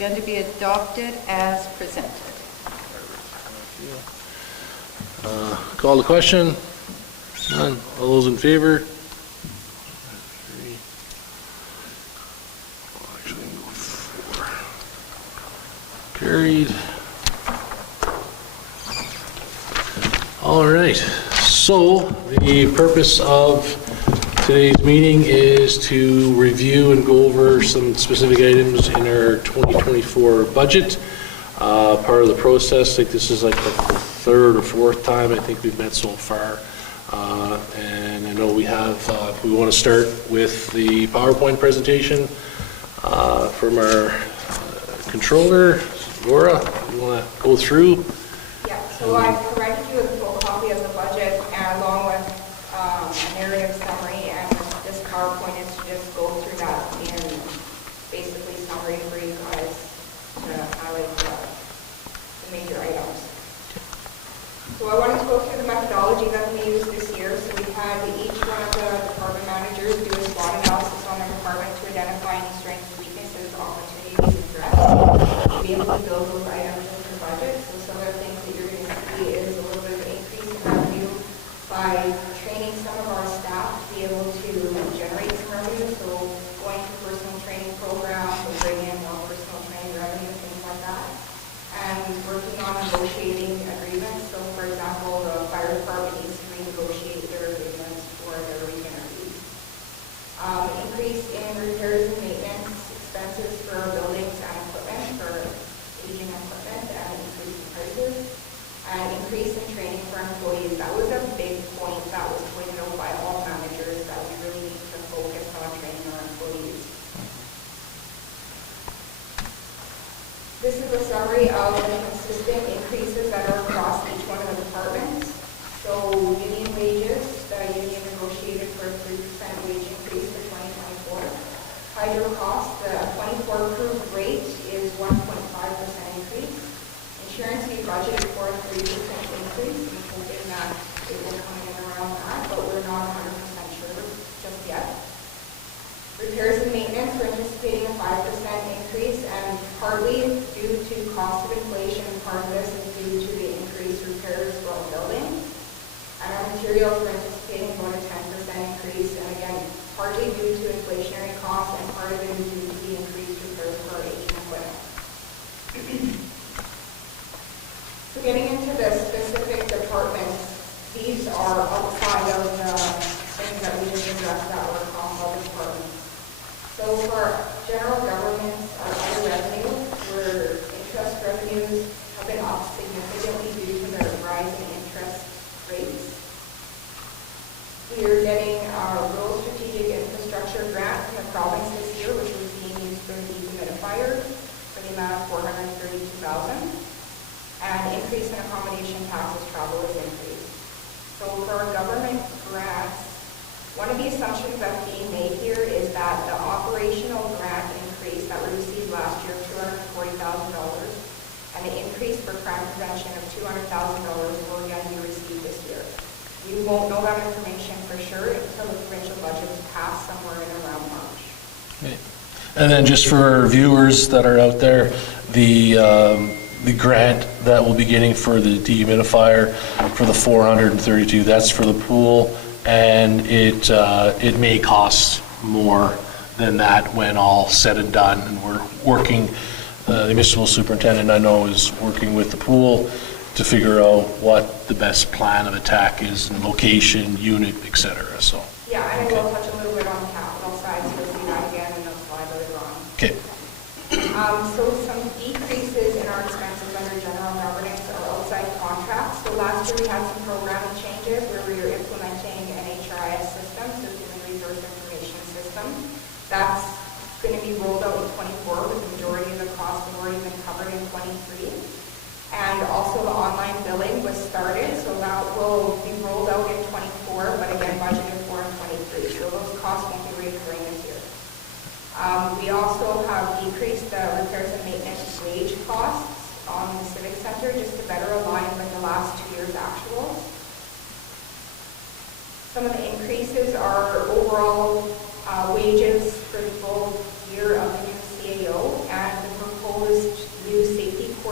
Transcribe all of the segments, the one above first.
agenda be adopted as presented. Call the question. None. All those in favor? Carried. All right. So the purpose of today's meeting is to review and go over some specific items in our 2024 budget. Part of the process, like this is like the third or fourth time I think we've met so far. And I know we want to start with the PowerPoint presentation from our controller. Laura, you want to go through? Yeah, so I provided you with a full copy of the budget and along with a narrative summary, and this PowerPoint is to just go through that in basically summary for you guys to highlight the major items. So I wanted to go through the methodology that we used this year. So we had each one of the department managers do a SWOT analysis on their department to identify any strengths, weaknesses, opportunities, and threats. To be able to build those items into the budget. So some of the things that you're going to see is a little bit of an increase in revenue by training some of our staff to be able to generate some revenue. So going to personal training programs will bring in more personal training revenue, things like that. And working on negotiating agreements. So for example, the fire department needs to renegotiate their agreements for their retainer fees. Increase in repairs and maintenance expenses for our buildings and equipment, for aging equipment, and increase in prices. And increase in training for employees. That was a big point that was pointed out by all managers, that we really need to focus on training our employees. This is a summary of the consistent increases that are across each one of the departments. So union wages, the union negotiated for a 3% wage increase for 2024. Hydro costs, the 24 approved rate is 1.5% increase. Insurance, we budgeted for a 3% increase. We're hoping that it will come in around that, but we're not 100% sure just yet. Repairs and maintenance, we're anticipating a 5% increase, and partly due to cost of inflation, part of this is due to the increased repairs for our buildings. And our materials, we're anticipating about a 10% increase, and again, partly due to inflationary costs, and part of it is due to the increased repairs for our aging equipment. So getting into the specific departments, these are outside of the things that we just addressed that were across all the departments. So for general governments, our other revenue, where interest revenues have been up significantly due to the rise in interest rates. We are getting our rural strategic infrastructure grant from the province this year, which was being used for the dehumidifier for the amount of $432,000. And increase in accommodation taxes, travel is increased. So for our government grants, one of the assumptions that's being made here is that the operational grant increase that we received last year, $240,000, and the increase for crime prevention of $200,000 will again be received this year. We won't know that information for sure until the provincial budget is passed somewhere in around March. Okay. And then just for our viewers that are out there, the grant that we'll be getting for the dehumidifier for the 432, that's for the pool, and it may cost more than that when all said and done. And we're working, the municipal superintendent I know is working with the pool to figure out what the best plan of attack is, and location, unit, etc. So yeah, and I will touch a little bit on the capital side, so we'll see that again in the slide later on. okay. So some decreases in our expenses under general governance are outside contracts. So last year we had some programming changes where we were implementing an HRIS system, so Human Resource Information System. That's going to be rolled out in 24, with the majority of the costs have already been covered in 23. And also the online billing was started, so that will be rolled out in 24, but again budgeted for in 23. So those costs won't be recurring this year. We also have decreased the repairs and maintenance wage costs on the Civic Center just to better align with the last 2 years' actuals. Some of the increases are overall wages for the full year of the new CAO, and the proposed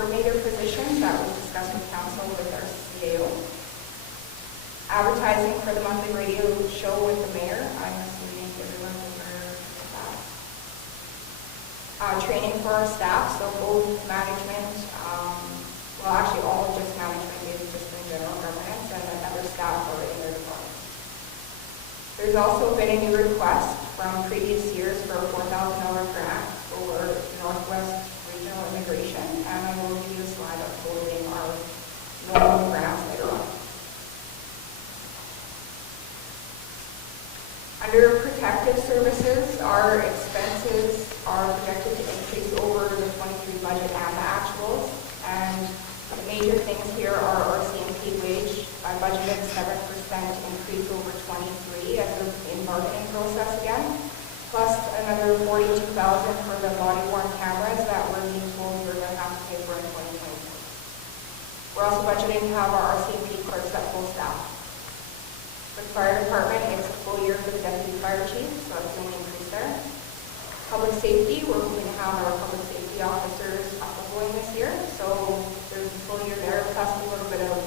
coordinator position that was discussed with council with our CAO. Advertising for the monthly radio show with the mayor. I'm assuming everyone's aware of that. Training for our staff, so both management, well actually all just management is just in general governance, and then other staff are in their departments. There's also been a new request from previous years for a $4,000 grant for Northwest Regional Immigration, and I will give you a slide uploading our normal grants later on. Under protective services, our expenses are projected to increase over the 23 budget and the actuals. And the major things here are our CMP wage. I budgeted 7% increase over 23 as we're in bargaining process again, plus another $42,000 for the body-worn cameras that we're being told we're going to have to pay for in 2022. We're also budgeting to have our RCMP clerks at full staff. The fire department, it's a full year for the deputy fire chief, so that's the only increase there. Public safety, we're hoping to have our public safety officers up and going this year, so there's a full year there, plus a little bit of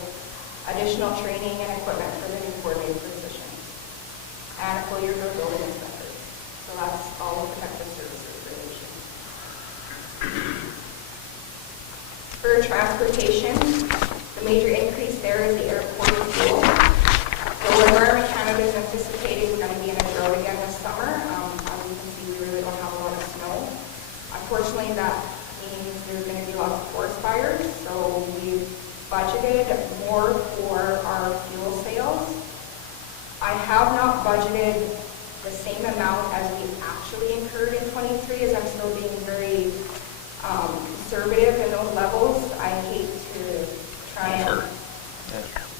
additional training and equipment for the new coordinator position. And a full year for building inspectors. So that's all protective services relations. For transportation, the major increase there is the airport fuel. So Environment Canada is anticipating we're going to be in a drought again this summer. As you can see, we really don't have a lot of snow. Unfortunately, that means there's going to be lots of forest fires. So we've budgeted more for our fuel sales. I have not budgeted the same amount as we actually incurred in 23, as I'm still being very conservative in those levels. I hate to try and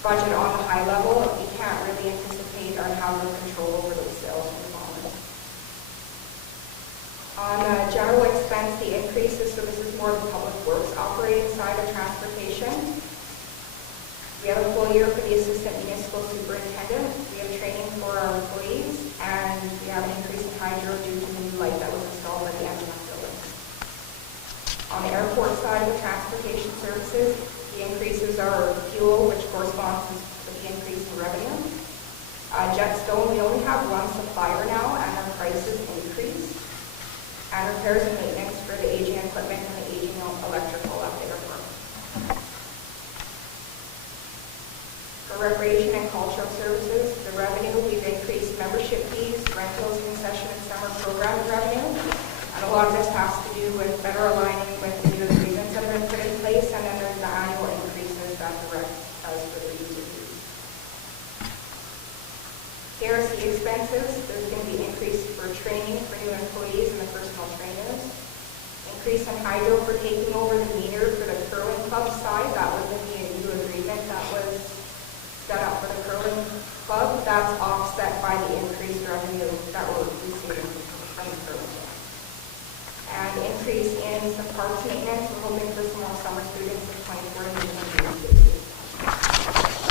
budget on the high level. We can't really anticipate or have no control over those sales for the moment. On the general expense, the increases, so this is more of the public works operating side of transportation. We have a full year for the assistant municipal superintendent. We have training for our employees, and we have an increase in hydro due to the new light that was installed at the end of the building. On the airport side of the transportation services, the increases are fuel, which corresponds to the increase in revenue. Jetstone, we only have one supplier now, and our prices increased. And repairs and maintenance for the aging equipment and the aging electrical at the airport. For recreation and cultural services, the revenue, we've increased membership fees, rentals, concession, and summer program revenue. And a lot of this has to do with better aligning with the agreements that have been put in place, and then there's the annual increases that the rec does for the user fees. KRC expenses, there's going to be increase for training for new employees and the personal trainers. Increase in hydro for taking over the meter for the curling club side. That was in the new agreement that was set up for the curling club. That's offset by the increased revenue that we're receiving from the curling club. And increase in some parks maintenance. We're hoping for some more summer students in 24 and 2022.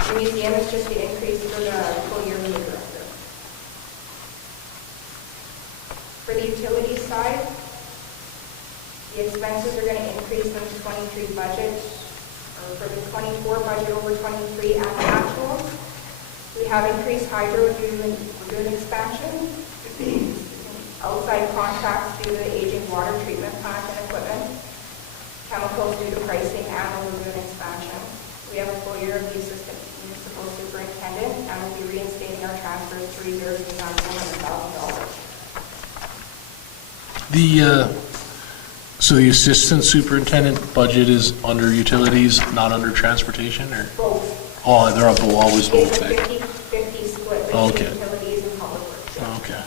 The museum is just the increase for the full year meter director. For the utility side, the expenses are going to increase in the 23 budget, or for the 24 budget over 23 and the actuals. We have increased hydro due to lagoon expansion. Outside contracts due to the aging water treatment plant and equipment, chemicals due to pricing and the lagoon expansion. We have a full year of the assistant municipal superintendent, and we'll be reinstating our transfers to reserves in $400,000. So the assistant superintendent budget is under utilities, not under transportation, or? Both. Oh, they're always both. It's a 50-50 split between Okay. utilities and public works. Okay.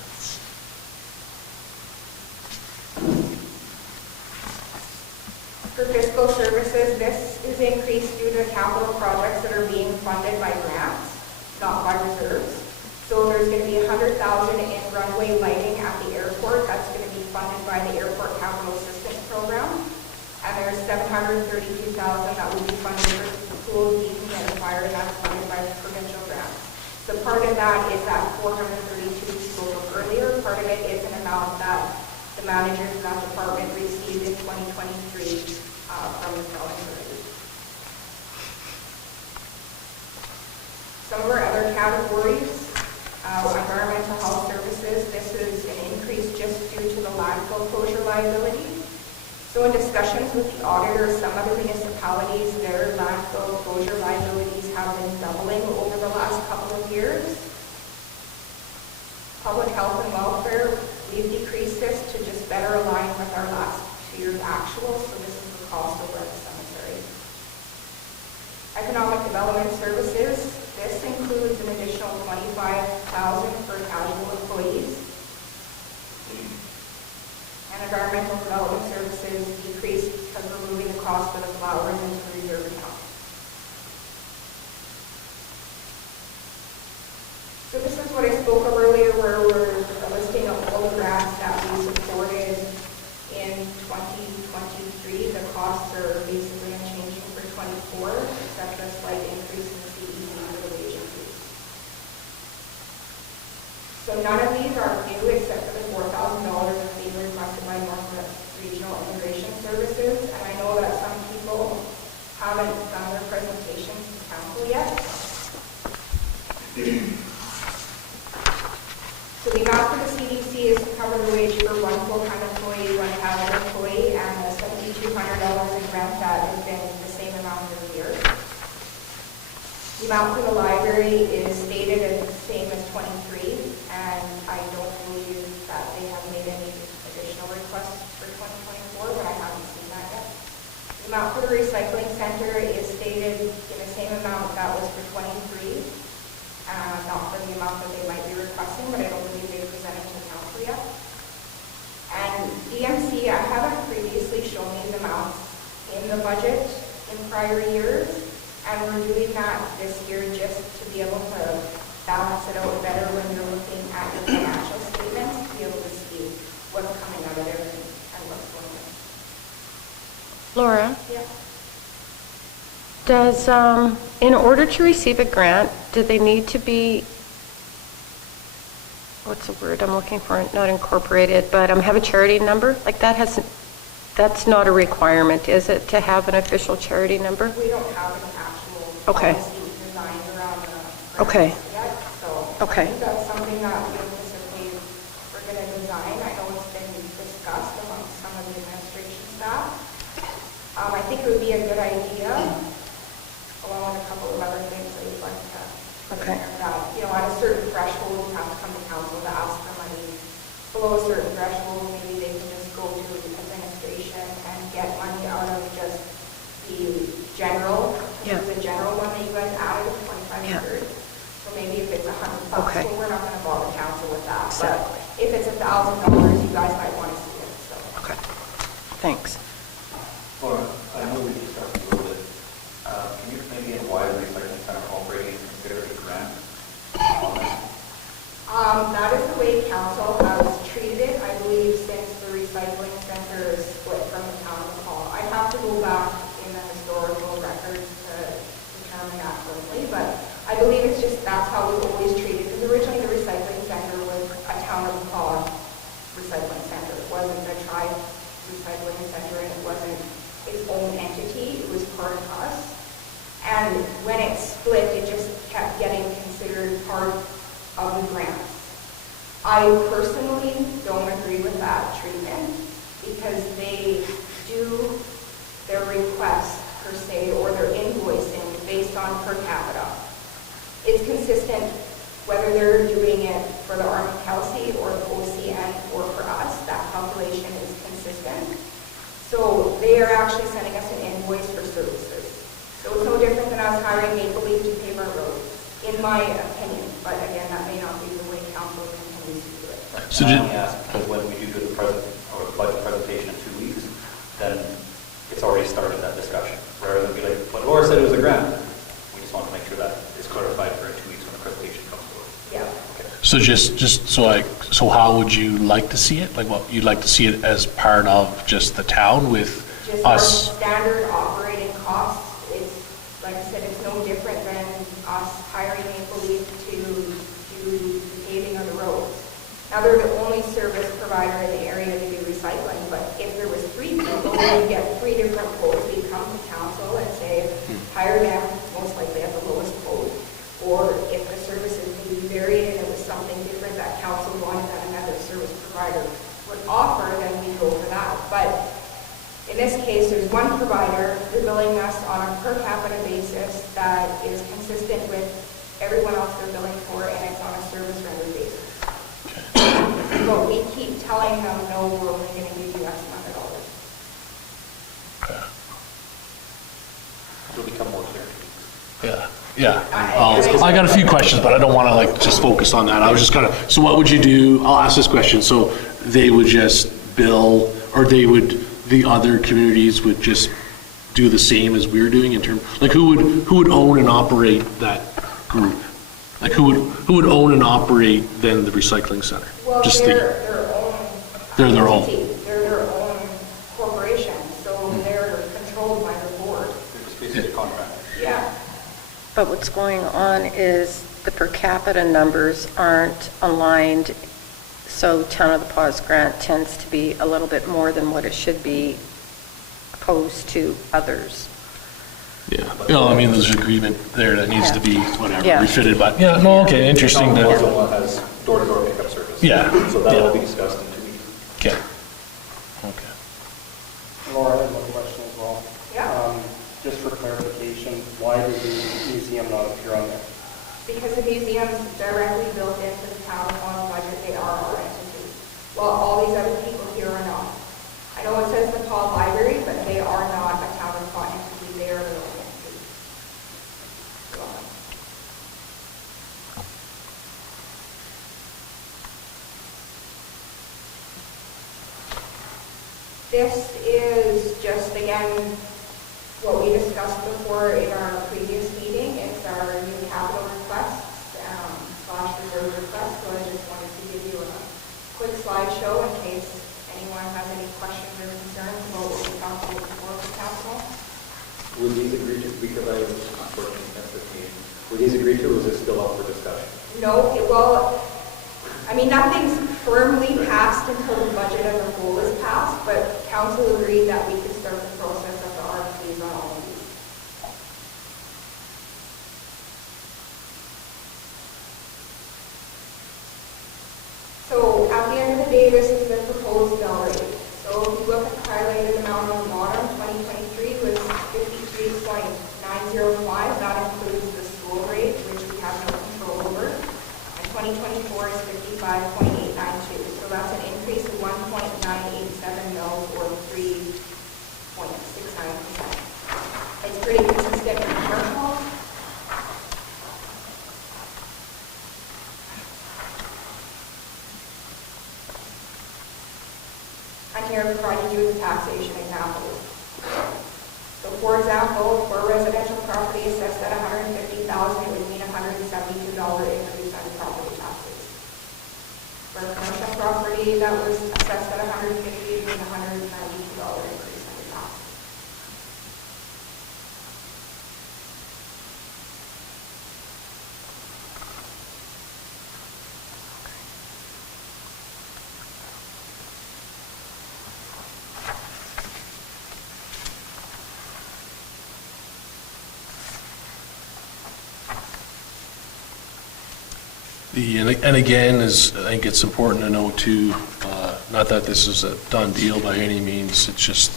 For fiscal services, this is increased due to capital projects that are being funded by grants, not by reserves. So there's going to be $100,000 in runway lighting at the airport. That's going to be funded by the Airport Capital Assistance Program. And there's $732,000 that will be funded for pool heating and fire, and that's funded by provincial grants. So part of that is that 432 we spoke of earlier. Part of it is an amount that the managers in that department received in 2023 from the selling already. Some of our other categories, environmental health services, this is an increase just due to the landfill closure liability. So in discussions with the auditor, some other municipalities, their landfill closure liabilities have been doubling over the last couple of years. Public health and welfare, we've decreased this to just better align with our last 2 years' actual, so this is the cost over at the cemetery. Economic development services, this includes an additional $25,000 for casual employees. And environmental development services decreased because we're moving the cost for the flowers into the reserve account. So this is what I spoke of earlier, where we're listing of all the grants that we supported in 2023. The costs are basically unchanging for 24, except a slight increase in the CEC for the wage increase. So none of these are new except for the $4,000 being requested by Northwest Regional Immigration Services. And I know that some people haven't done their presentations to council yet. So the amount for the CDC is to cover the wage for one full-time employee, one casual employee, and the $7,200 in grant that has been the same amount every year. The amount for the library is stated as the same as 23, and I don't believe that they have made any additional requests for 2024, but I haven't seen that yet. The amount for the recycling center is stated in the same amount that was for 23, not for the amount that they might be requesting, but I don't believe they presented to the council yet. And DMC, I haven't previously shown these amounts in the budget in prior years, and we're doing that this year just to be able to balance it out better when you're looking at your financial statements, to be able to see what's coming out of there and what's going in. Laura, Yeah. does, in order to receive a grant, do they need to be, what's the word I'm looking for, not incorporated, but have a charity number? Like that's not a requirement, is it, to have an official charity number? We don't have an actual Okay. policy designed around the Okay. yet, so Okay. I think that's something that we anticipate we're going to design. I know it's been discussed among some of the administration staff. I think it would be a good idea, along with a couple of other things that you'd like to put in Okay. there, that, at a certain threshold, you have to come to council to ask for money. Below a certain threshold, maybe they can just go to administration and get money out of just the general. Yeah. The general one that you guys added, 2,500. So maybe if it's $100, Okay. well, we're not going to bother council with that. Exactly. But if it's $1,000, you guys might want to see it, so. Okay, thanks. Laura, I know we discussed a little bit. Can you explain again why the recycling center operating is considered a grant on this? That is the way council has treated it, I believe, since the recycling center is split from the town of Paul. I'd have to go back in the historical records to determine that closely, but I believe it's just that's how we've always treated it. Because originally the recycling center was a town of Paul recycling center. It wasn't a tribe recycling center, and it wasn't its own entity. It was part of us. And when it split, it just kept getting considered part of the grants. I personally don't agree with that treatment because they do their requests per se or their invoicing based on per capita. It's consistent whether they're doing it for the Army Kelsey or the OCN or for us. That calculation is consistent. So they are actually sending us an invoice for services. So it's no different than us hiring Maple Leaf to pave our roads, in my opinion. But again, that may not be the way council continues to do it. So I did- only ask because when we do the budget presentation in 2 weeks, then it's already started that discussion. Rather than be like, but Laura said it was a grant. We just want to make sure that it's clarified for in 2 weeks when the presentation comes forward. Yeah. Okay. So so how would you like to see it? Like what, you'd like to see it as part of just the town with Just our us? standard operating costs. It's, like I said, it's no different than us hiring Maple Leaf to do the paving of the roads. Now, they're the only service provider in the area to do recycling, but if there was 3 people we get 3 different quotes, we come to council and say, hire them, most likely at the lowest quote. Or if the services can be varied and it was something different that council wanted that another service provider would offer, then we go for that. But in this case, there's one provider, they're billing us on a per capita basis that is consistent with everyone else they're billing for, and it's on a service render basis. But we keep telling them, no, we're only going to give you X amount of dollars. It'll become more clear. Yeah, yeah. I got a few questions, but I don't want to like just focus on that. I was just kind of, so what would you do? I'll ask this question. So they would just bill, or the other communities would just do the same as we're doing in terms, like who would own and operate that group? Like who would own and operate then the recycling center? Well, Just they're their own. They're their own. entity. They're their own corporation, so they're controlled by the board. They're just basically a contractor. Yeah. But what's going on is the per capita numbers aren't aligned, so Town of the Paws grant tends to be a little bit more than what it should be opposed to others. Yeah. Well, I mean, there's an agreement there that needs to be whatever Yeah. refitted, but yeah, no, okay, interesting. Town of To, Ottawa has door-to-door pickup service. Yeah, So that will yeah. be discussed in 2 weeks. okay. Okay. Laura, I have one question as well. Yeah. Just for clarification, why does the museum not appear on there? Because the museum's directly built into the town of Vaughan budget, they are our entity. Well, all these other people here are not. I know it says the Paul Library, but they are not a town of Vaughan entity, they are their own entity. So, this is just, again, what we discussed before in our previous meeting. It's our new capital requests, slash reserve request. So I just wanted to give you a quick slideshow in case anyone has any questions or concerns about what we talked about before with capital. Would these agree to, because I was unfortunately at this meeting, would these agree to, or is this still up for discussion? No, well, I mean, nothing's firmly passed until the budget as a whole is passed, but council agreed that we could start the process of the RFPs on all of these. So at the end of the day, this is the proposed mill rate. So if you look at the highlighted amount on the bottom, 2023 was 53.905. That includes the school rate, which we have no control over. And 2024 is 55.892. So that's an increase of 1.987 mils or 3.69%. It's pretty consistent with commercial. And here I'm providing you with taxation examples. So for example, for a residential property assessed at $150,000, it would mean a $172 increase on property taxes. For a commercial property that was assessed at $150,000, it would mean a $192 increase on taxes. And again, I think it's important to note too, not that this is a done deal by any means, it's just,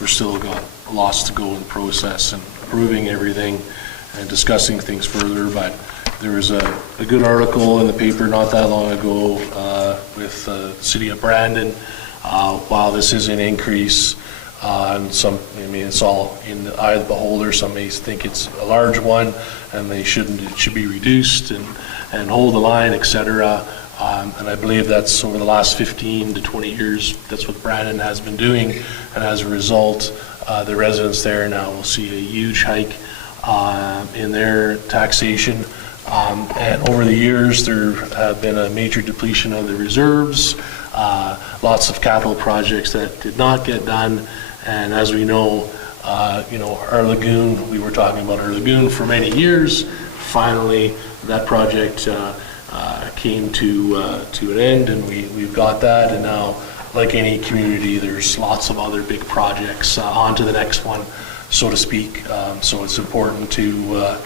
we're still got lots to go in the process and approving everything and discussing things further, but there was a good article in the paper not that long ago with the city of Brandon. While this is an increase, and some, I mean, it's all in the eye of the beholder. Some may think it's a large one, and it should be reduced and hold the line, etc. And I believe that's over the last 15 to 20 years, that's what Brandon has been doing. And as a result, the residents there now will see a huge hike in their taxation. And over the years, there have been a major depletion of the reserves, lots of capital projects that did not get done. And as we know, our lagoon, we were talking about our lagoon for many years. Finally, that project came to an end, and we've got that. And now like any community, there's lots of other big projects on to the next one, so to speak. So it's important to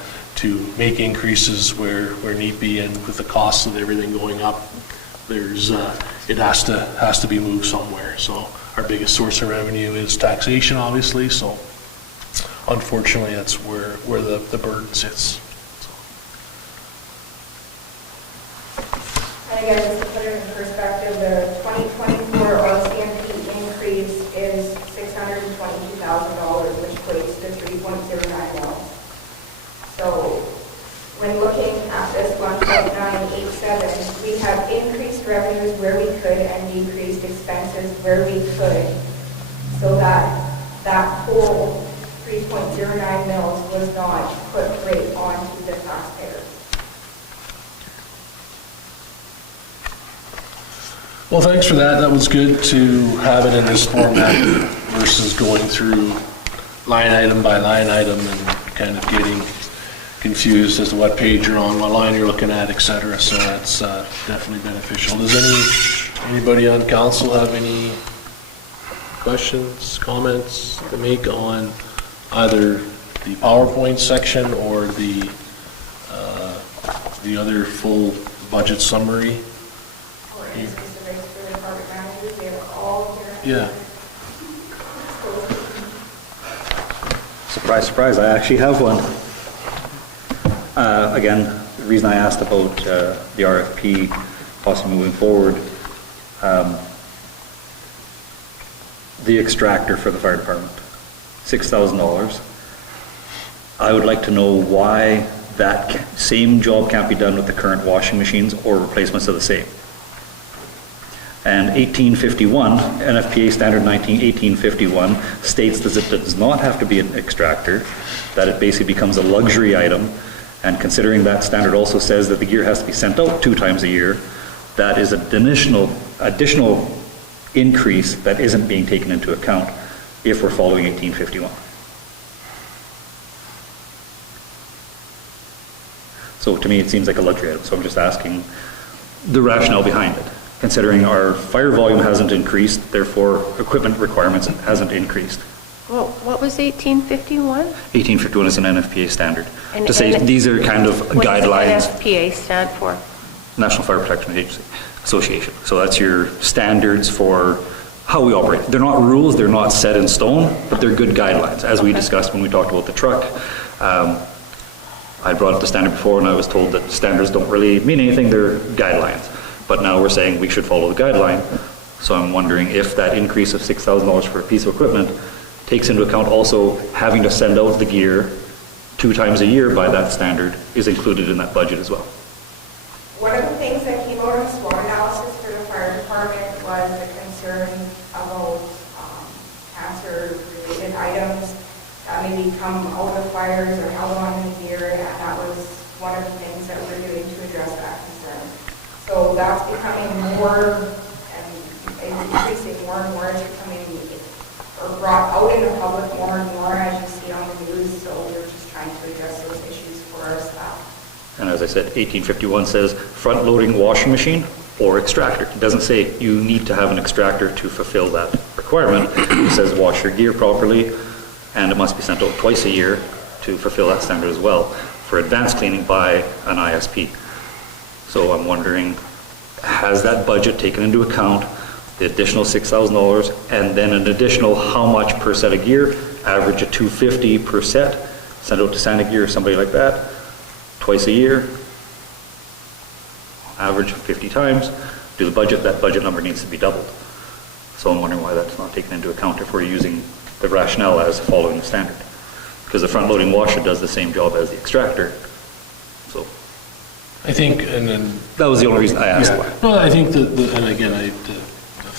make increases where need be, and with the cost of everything going up, it has to be moved somewhere. So our biggest source of revenue is taxation, obviously, so unfortunately that's where the burden sits. And again, just to put it in perspective, the 2024 RCMP increase is $622,000, which equates to 3.09 mils. So when looking at this 1.987, we have increased revenues where we could and decreased expenses where we could, so that whole 3.09 mils was not put right onto the taxpayer. Well, thanks for that. That was good to have it in this format versus going through line item by line item and kind of getting confused as to what page you're on, what line you're looking at, et cetera. So that's definitely beneficial. Does anybody on council have any questions, comments to make on either the PowerPoint section or the other full budget summary? Or any specifics for the department managers, they have all of their... Yeah. Surprise, surprise, I actually have one. Again, the reason I asked about the RFP possibly moving forward, the extractor for the fire department, $6,000. I would like to know why that same job can't be done with the current washing machines or replacements of the same. And 1851, NFPA standard 1851 states that it does not have to be an extractor, that it basically becomes a luxury item. And considering that standard also says that the gear has to be sent out 2 times a year, that is an additional increase that isn't being taken into account if we're following 1851. So to me, it seems like a luxury item. So I'm just asking the rationale behind it. Considering our fire volume hasn't increased, therefore equipment requirements hasn't increased. Well, what was 1851? 1851 is an NFPA standard. And- To say and these are kind of guidelines. What does NFPA stand for? National Fire Protection Agency Association. So that's your standards for how we operate. They're not rules, they're not set in stone, but they're good guidelines, as we discussed when we talked about the truck. I brought up the standard before and I was told that standards don't really mean anything, they're guidelines. But now we're saying we should follow the guideline. So I'm wondering if that increase of $6,000 for a piece of equipment takes into account also having to send out the gear 2 times a year by that standard is included in that budget as well. One of the things that came out of the SWOT analysis for the fire department was the concern about cancer-related items that maybe come out of fires or held on in the gear, and that was one of the things that we're doing to address that concern. So that's becoming more and increasing more and more. It's becoming or brought out in the public more and more as you see on the news. So we're just trying to address those issues for our staff. And as I said, 1851 says front-loading washing machine or extractor. It doesn't say you need to have an extractor to fulfill that requirement. It says wash your gear properly, and it must be sent out twice a year to fulfill that standard as well for advanced cleaning by an ISP. So I'm wondering, has that budget taken into account the additional $6,000 and then an additional how much per set of gear, average of $250 per set, send out to Santa Gear or somebody like that, twice a year, average 50 times, do the budget, that budget number needs to be doubled. So I'm wondering why that's not taken into account if we're using the rationale as following the standard. Because the front-loading washer does the same job as the extractor. So I think, and then... that was the only reason I asked. Yeah. Well, I think and again, the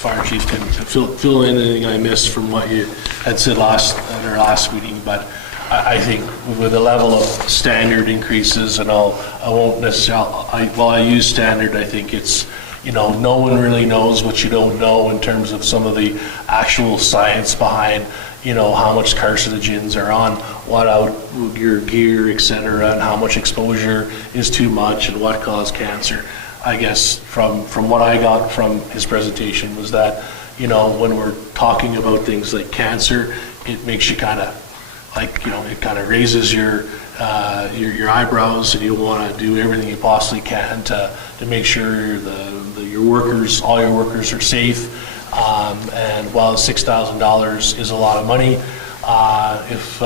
fire chief can fill in anything I missed from what you had said at our last meeting, but I think with the level of standard increases, and I won't necessarily, while I use standard, I think it's, no one really knows what you don't know in terms of some of the actual science behind, how much carcinogens are on what out your gear, et cetera, and how much exposure is too much and what causes cancer. I guess from what I got from his presentation was that, when we're talking about things like cancer, it makes you kind of, like, it kind of raises your eyebrows, and you want to do everything you possibly can to make sure your workers, all your workers are safe. And while $6,000 is a lot of money, if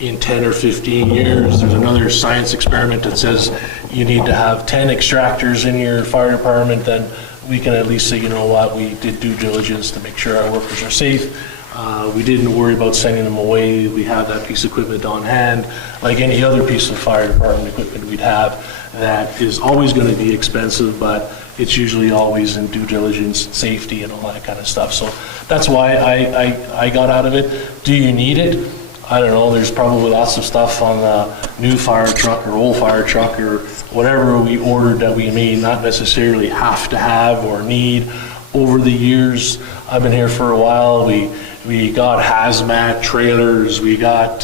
in 10 or 15 years, there's another science experiment that says you need to have 10 extractors in your fire department, then we can at least say, you know what, we did due diligence to make sure our workers are safe. We didn't worry about sending them away. We have that piece of equipment on hand, like any other piece of fire department equipment we'd have, that is always going to be expensive, but it's usually always in due diligence, safety, and all that kind of stuff. So that's why I got out of it. Do you need it? I don't know. There's probably lots of stuff on the new fire truck or old fire truck or whatever we ordered that we may not necessarily have to have or need. Over the years, I've been here for a while, we got hazmat trailers, we got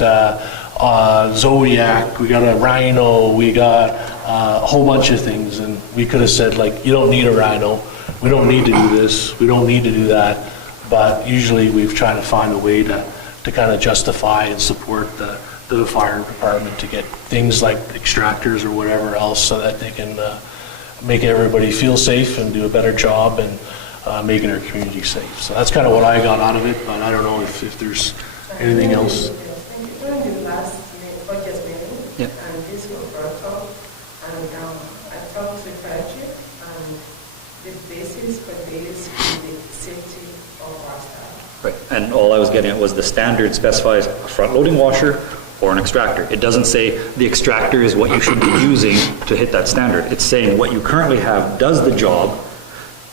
Zodiac, we got a Rhino, we got a whole bunch of things, and we could have said, like, you don't need a Rhino, we don't need to do this, we don't need to do that, but usually we've tried to find a way to kind of justify and support the fire department to get things like extractors or whatever else, so that they can make everybody feel safe and do a better job and making our community safe. So that's kind of what I got out of it, but I don't know if there's anything else. During the last budget meeting, Yep. and this was brought up, and I talked to the fire chief, and the basis for this is the safety of our staff. Right, and all I was getting at was the standard specifies a front-loading washer or an extractor. It doesn't say the extractor is what you should be using to hit that standard. It's saying what you currently have does the job.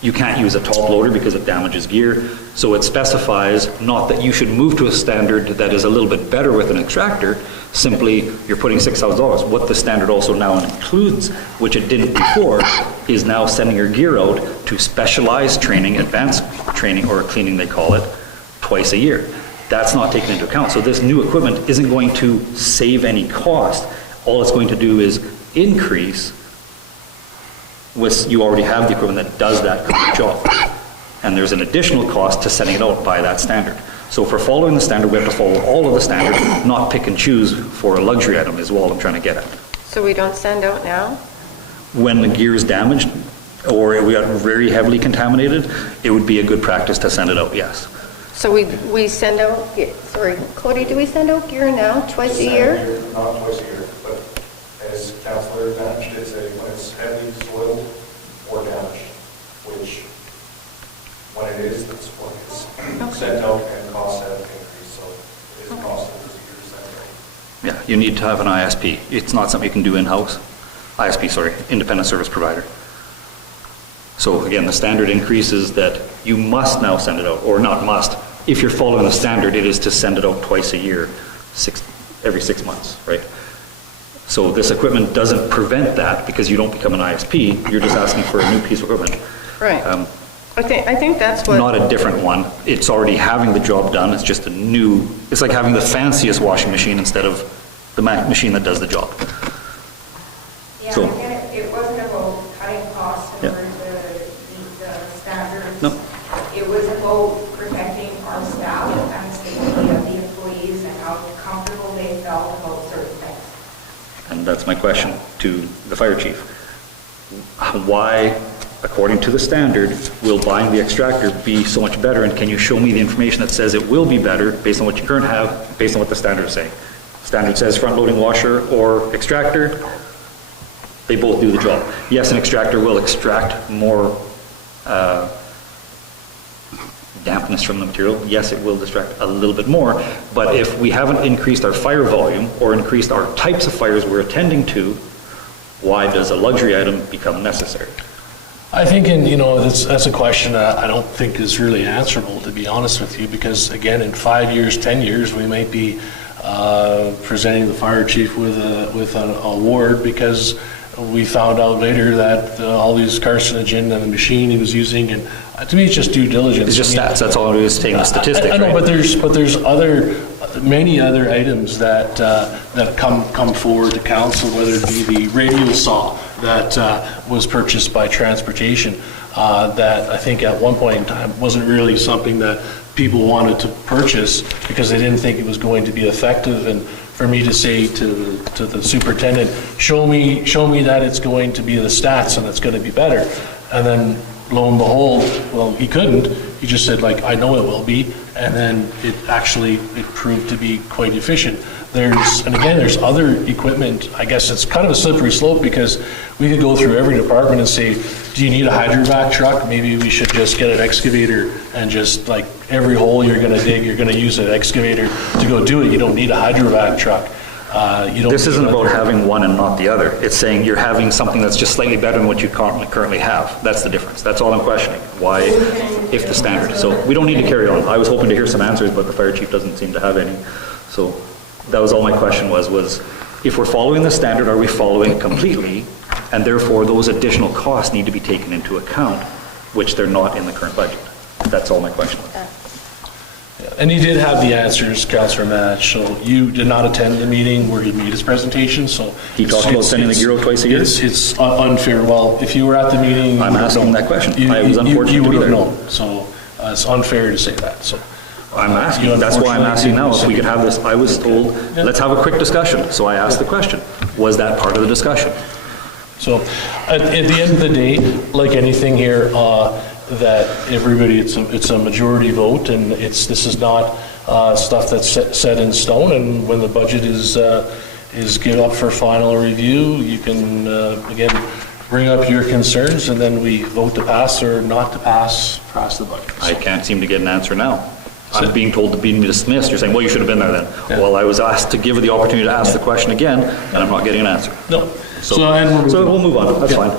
You can't use a top loader because it damages gear. So it specifies not that you should move to a standard that is a little bit better with an extractor, simply you're putting $6,000. What the standard also now includes, which it didn't before, is now sending your gear out to specialized training, advanced training, or cleaning they call it, twice a year. That's not taken into account. So this new equipment isn't going to save any cost. All it's going to do is increase with, you already have the equipment that does that kind of job. And there's an additional cost to sending it out by that standard. So for following the standard, we have to follow all of the standard, not pick and choose for a luxury item is all I'm trying to get at. So we don't send out now? When the gear is damaged or we got very heavily contaminated, it would be a good practice to send it out, yes. So we send out, sorry, Cody, do we send out gear now, twice a year? Not twice a year, but as Councillor Vanch did say, when it's heavily soiled or damaged, which when it is, that's what is sent out, and costs have increased, so it is costly this year to send out. Yeah, you need to have an ISP. It's not something you can do in-house. ISP, sorry, independent service provider. So again, the standard increases that you must now send it out, or not must. If you're following the standard, it is to send it out twice a year, every 6 months, right? So this equipment doesn't prevent that because you don't become an ISP. You're just asking for a new piece of equipment. Right. I think that's what... Not a different one. It's already having the job done. It's just a new, it's like having the fanciest washing machine instead of the machine that does the job. Yeah, So- again, it wasn't about cutting costs in Yeah. order to meet the standards. No. It was about protecting our staff and the safety of the employees and how comfortable they felt about certain things. And that's my question to the fire chief. Why, according to the standard, will buying the extractor be so much better? And can you show me the information that says it will be better based on what you currently have, based on what the standard is saying? Standard says front-loading washer or extractor. They both do the job. Yes, an extractor will extract more dampness from the material. Yes, it will distract a little bit more, but if we haven't increased our fire volume or increased our types of fires we're attending to, why does a luxury item become necessary? I think, that's a question I don't think is really answerable, to be honest with you, because again, in 5 years, 10 years, we might be presenting the fire chief with an award because we found out later that all these carcinogen and the machine he was using, and to me, it's just due diligence. It's just stats, that's all it is, taking the statistics, I know, right? but there's other, many other items that come forward to council, whether it be the radial saw that was purchased by transportation, that I think at one point in time wasn't really something that people wanted to purchase because they didn't think it was going to be effective. And for me to say to the superintendent, show me that it's going to be the stats and it's going to be better. And then lo and behold, well, he couldn't. He just said, like, I know it will be. And then it proved to be quite efficient. There's other equipment. I guess it's kind of a slippery slope because we could go through every department and say, do you need a hydrovac truck? Maybe we should just get an excavator and just, like, every hole you're going to dig, you're going to use an excavator to go do it. You don't need a hydrovac truck. This isn't about having one and not the other. It's saying you're having something that's just slightly better than what you currently have. That's the difference. That's all I'm questioning. Why, if the standard. So we don't need to carry on. I was hoping to hear some answers, but the fire chief doesn't seem to have any. So that was all my question was if we're following the standard, are we following it completely? And therefore, those additional costs need to be taken into account, which they're not in the current budget. That's all my question was. And he did have the answers, Councillor Match. So you did not attend the meeting where he made his presentation. So He talked about sending the Giro twice a year? It's unfair. Well, if you were at the meeting, I'm asking that question. I was you unfortunate to would be have there. known. So it's unfair to say that. So I'm asking, that's why I'm asking now, if we could have this, I was told, let's have a quick discussion. So I asked the question, was that part of the discussion? So at the end of the day, like anything here, that everybody, it's a majority vote, and this is not stuff that's set in stone. And when the budget is given up for final review, you can again bring up your concerns, and then we vote to pass or not to pass the budget. I can't seem to get an answer now. I'm being told to be dismissed. You're saying, well, you should have been there then. Yeah. Well, I was asked to give the opportunity to ask the question again, and I'm not getting an answer. No. So we'll move on. That's fine.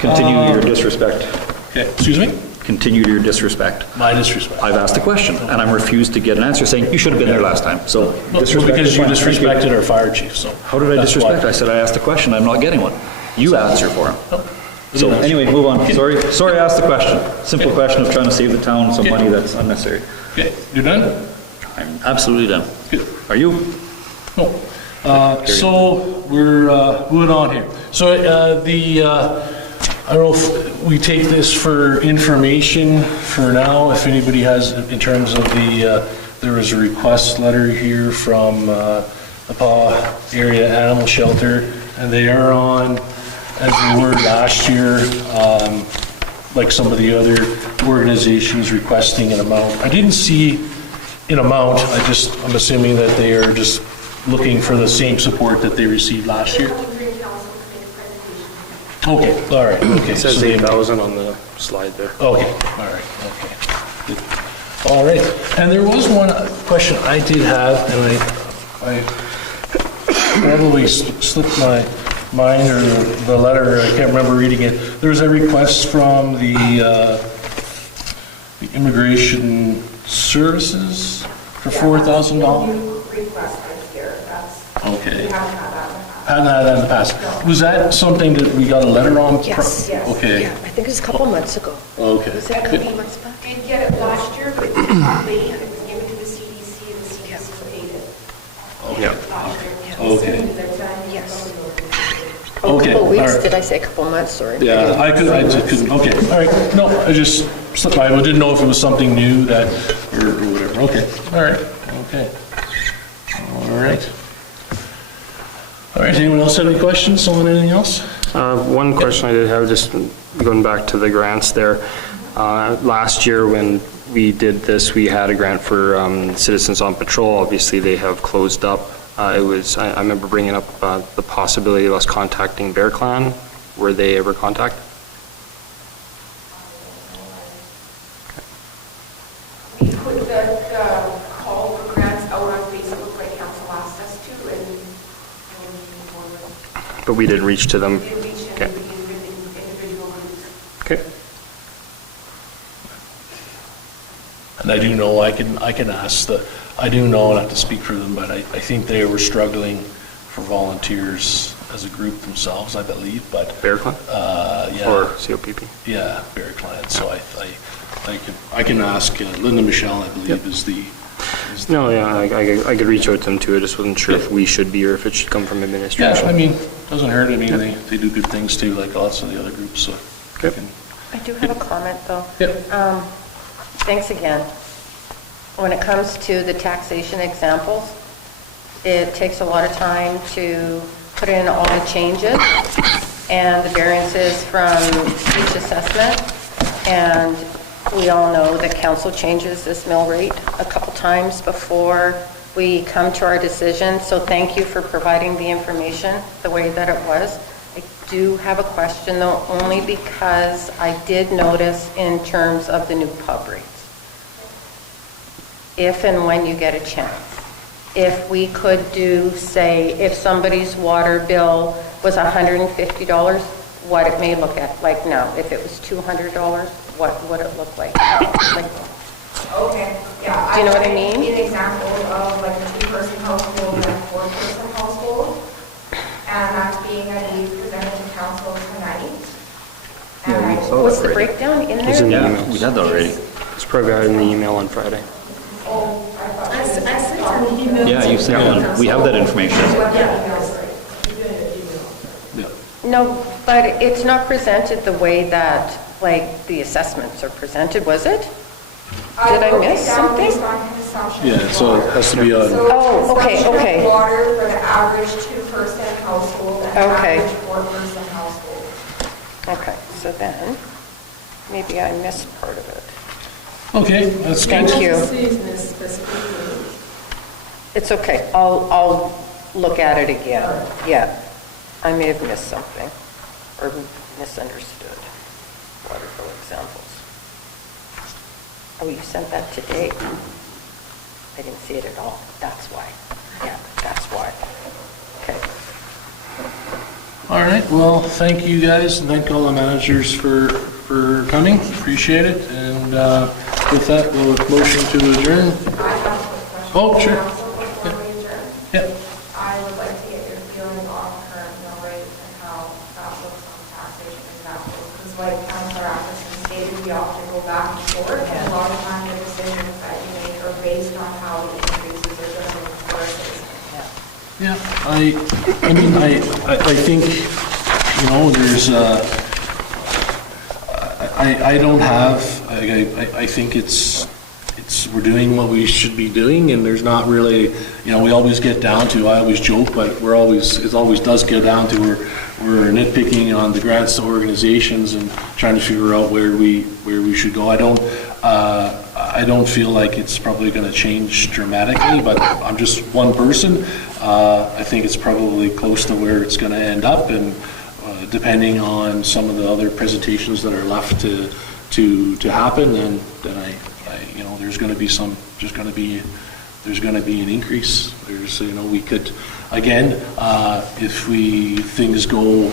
Continue your disrespect. Okay, excuse me? Continue your disrespect. My disrespect. I've asked a question, and I'm refused to get an answer saying, you should have been there last time. So Well, disrespect because is you fine. Thank disrespected our fire chief, so. How did I that's disrespect? why. I said I asked a question, I'm not getting one. You answer for him. No. So anyway, move on. Sorry I asked the question. Simple question of trying to save the town some money that's unnecessary. Okay, you're done? I'm absolutely done. Good. Are you? No. So we're moving on here. So I don't know if we take this for information for now, if anybody has, in terms of there was a request letter here from the Paw Area Animal Shelter, and they are on, as they were last year, like some of the other organizations requesting an amount. I didn't see an amount, I'm assuming that they are just looking for the same support that they received last year. Okay, all right, okay. It says so they- 8,000 on the slide there. Okay, all right, okay. Good. All right, and there was one question I did have, and I probably slipped my mind, or the letter, I can't remember reading it. There was a request from the Immigration Services for $4,000? Request that's there, that's, Okay. we haven't had that in the past. Hadn't had that in the past. Was that something that we got a letter on? Yes. Yes. Okay, Yeah, I think it was a couple months ago. okay. Was it a couple months back? Did get it last year, but it was late, it was given to the CDC, and the CDC paid it Yeah. last year. Okay. Yes. Okay, A couple all weeks, right. did I say a couple months, sorry? Yeah, I just couldn't, okay, all right, no, I just slipped by, I didn't know if it was something new that, or whatever, okay, all right, okay. All right. All right, anyone else have any questions on anything else? One question I did have, just going back to the grants there. Last year when we did this, we had a grant for Citizens on Patrol. Obviously, they have closed up. I remember bringing up the possibility of us contacting Bear Clan. Were they ever contacted? We put the call for grants out on Facebook like council asked us to, and we But we didn't reach to them. did reach Okay. into the individual groups. Okay. And I do know, I can ask I do know, not to speak for them, but I think they were struggling for volunteers as a group themselves, I believe, but, Bear Clan? yeah. Or COPP? Yeah, Bear Clan, so I can ask, Linda Michelle, I believe, is the No, yeah, I could reach out to them too. I just wasn't sure if we should be or if it should come from Yeah, administration. I mean, doesn't hurt. I mean, they do good things too, like lots of the other groups, so. we Okay. can- I do have a comment, though. Yep. Thanks again. When it comes to the taxation examples, it takes a lot of time to put in all the changes and the variances from each assessment. And we all know that council changes this mill rate a couple times before we come to our decision. So thank you for providing the information the way that it was. I do have a question, though, only because I did notice in terms of the new pub rates. If and when you get a chance, if we could do, say, if somebody's water bill was $150, what it may look at like now. If it was $200, what would it look like? Like, Okay, yeah. Do you know what I mean? An example of like a two-person household and a four-person household, and that's being a need presented to council tonight. Yeah, we saw was that the already. breakdown in It's in the there? email. We had that already. It's probably out in the email on Friday. Oh, I thought. I sent an email. Yeah, you sent one. We have that information. Yeah. No, but it's not presented the way that, like, the assessments are presented, was it? Did I miss something? Yeah, so it has to be on, Oh, okay, Consumption okay. of water for the average two-person household and Okay. average four-person household. Okay, so then, maybe I missed part of it. okay, that's good. Thank you. Season specifically. It's okay, I'll look at it again. Yeah, I may have missed something, or misunderstood. Water bill examples. Oh, you sent that today? I didn't see it at all, that's why. Yeah, that's why. Okay. All right, well, thank you guys, and thank all the managers for coming, appreciate it, and with that, we'll motion to adjourn. I have a quick question. Oh, sure. Council, before we adjourn. Yep. I would like to get your feelings on current mill rate and how that looks on taxation examples. Because like Councilor Atkinson stated, we often go back and forth, and a lot of time the decisions that you make are based on how the increases are going to move forward. Yeah, I mean, I think, you know, there's, I don't have, I think it's, we're doing what we should be doing, and there's not really, you know, we always get down to, I always joke, but it always does get down to we're nitpicking on the grants to organizations and trying to figure out where we should go. I don't feel like it's probably going to change dramatically, but I'm just one person. I think it's probably close to where it's going to end up, and depending on some of the other presentations that are left to happen, then I you know, there's going to be an increase. There's, you know, we could, again, if things go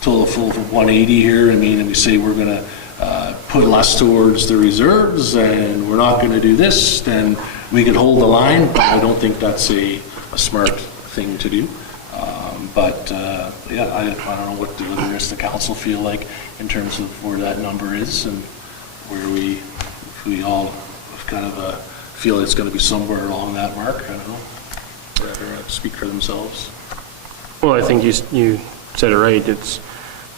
till a full 180 here, I mean, and we say we're going to put less towards the reserves and we're not going to do this, then we could hold the line, but I don't think that's a smart thing to do. But yeah, I don't know what the rest of the council feel like in terms of where that number is and where we all kind of feel it's going to be somewhere along that mark. I don't know. Whatever, speak for themselves. Well, I think you said it right.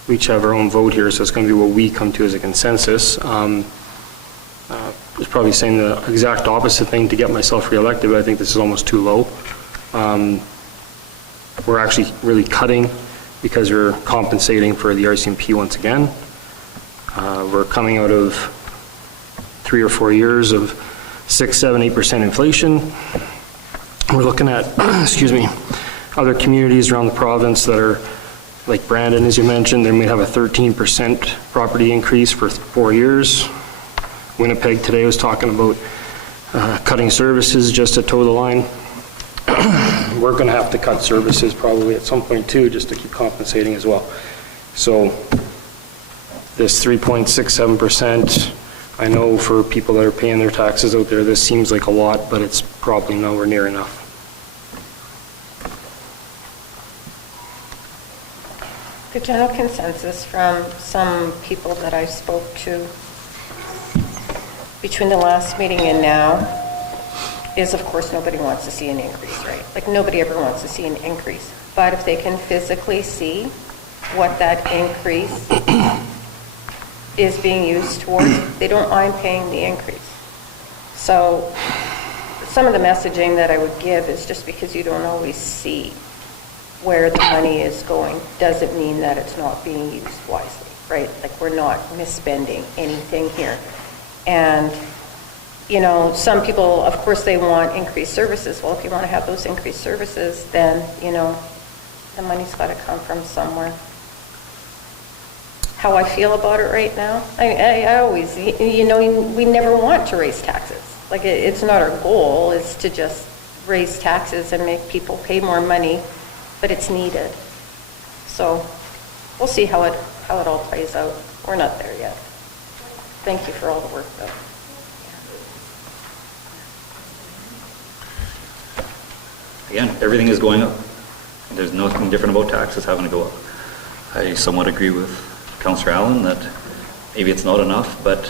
We each have our own vote here, so it's going to be what we come to as a consensus. I was probably saying the exact opposite thing to get myself reelected, but I think this is almost too low. We're actually really cutting because we're compensating for the RCMP once again. We're coming out of 3 or 4 years of 6, 7, 8% inflation. We're looking at, excuse me, other communities around the province that are like Brandon, as you mentioned. They may have a 13% property increase for 4 years. Winnipeg today was talking about cutting services just to toe the line. We're going to have to cut services probably at some point too, just to keep compensating as well. So this 3.67%, I know for people that are paying their taxes out there, this seems like a lot, but it's probably nowhere near enough. The general consensus from some people that I spoke to between the last meeting and now is, of course, nobody wants to see an increase, right? Like, nobody ever wants to see an increase. But if they can physically see what that increase is being used towards, they don't mind paying the increase. So some of the messaging that I would give is just because you don't always see where the money is going doesn't mean that it's not being used wisely, right? Like, we're not misspending anything here. And, you know, some people, of course, they want increased services. Well, if you want to have those increased services, then, you know, the money's got to come from somewhere. How I feel about it right now, I always, you know, we never want to raise taxes. Like, it's not our goal, is to just raise taxes and make people pay more money, but it's needed. So we'll see how it all plays out. We're not there yet. Thank you for all the work, though. Again, everything is going up. There's nothing different about taxes having to go up. I somewhat agree with Councillor Allen that maybe it's not enough, but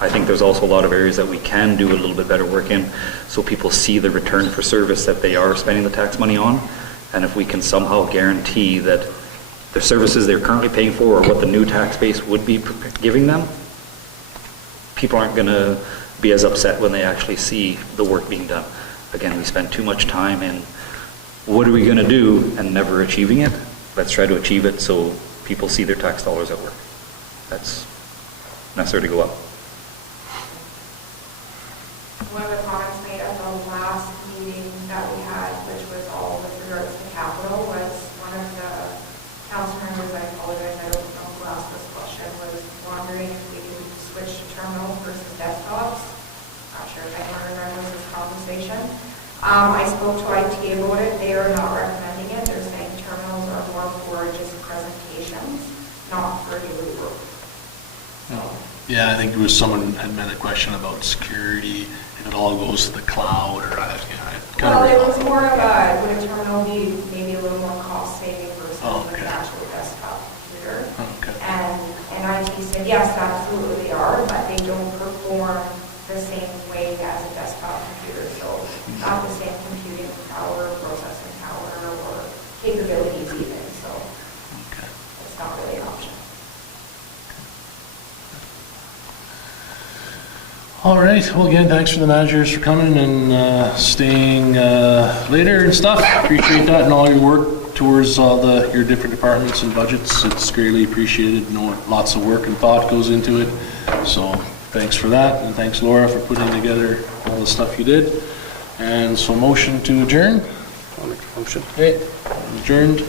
I think there's also a lot of areas that we can do a little bit better work in, so people see the return for service that they are spending the tax money on. And if we can somehow guarantee that the services they're currently paying for, or what the new tax base would be giving them, people aren't going to be as upset when they actually see the work being done. Again, we spend too much time in what are we going to do and never achieving it. Let's try to achieve it so people see their tax dollars at work. That's necessary to go up. One of the comments made at the last meeting that we had, which was all with regards to capital, was one of the council members, I apologize, I don't know who asked this question, was wondering if we could switch to terminal versus desktops. Not sure if anyone remembers this conversation. I spoke to IT about it. They are not recommending it. They're saying terminals are more for just presentations, not for daily work. Yeah, I think it was someone had meant a question about security, if it all goes to the cloud, or I kind Well, it of. was more of a, would a terminal be maybe a little more cost saving versus Okay. an actual desktop computer? Okay. And IT said, yes, absolutely they are, but they don't perform the same way as a desktop computer. So not the same computing power, processing power, or capabilities even. So Okay. it's not really an option. All right, well, again, thanks for the managers for coming and staying later and stuff. Appreciate that and all your work towards all your different departments and budgets. It's greatly appreciated. Lots of work and thought goes into it. So thanks for that, and thanks, Laura, for putting together all the stuff you did. And so motion to adjourn. I'll make a motion. Okay, adjourned.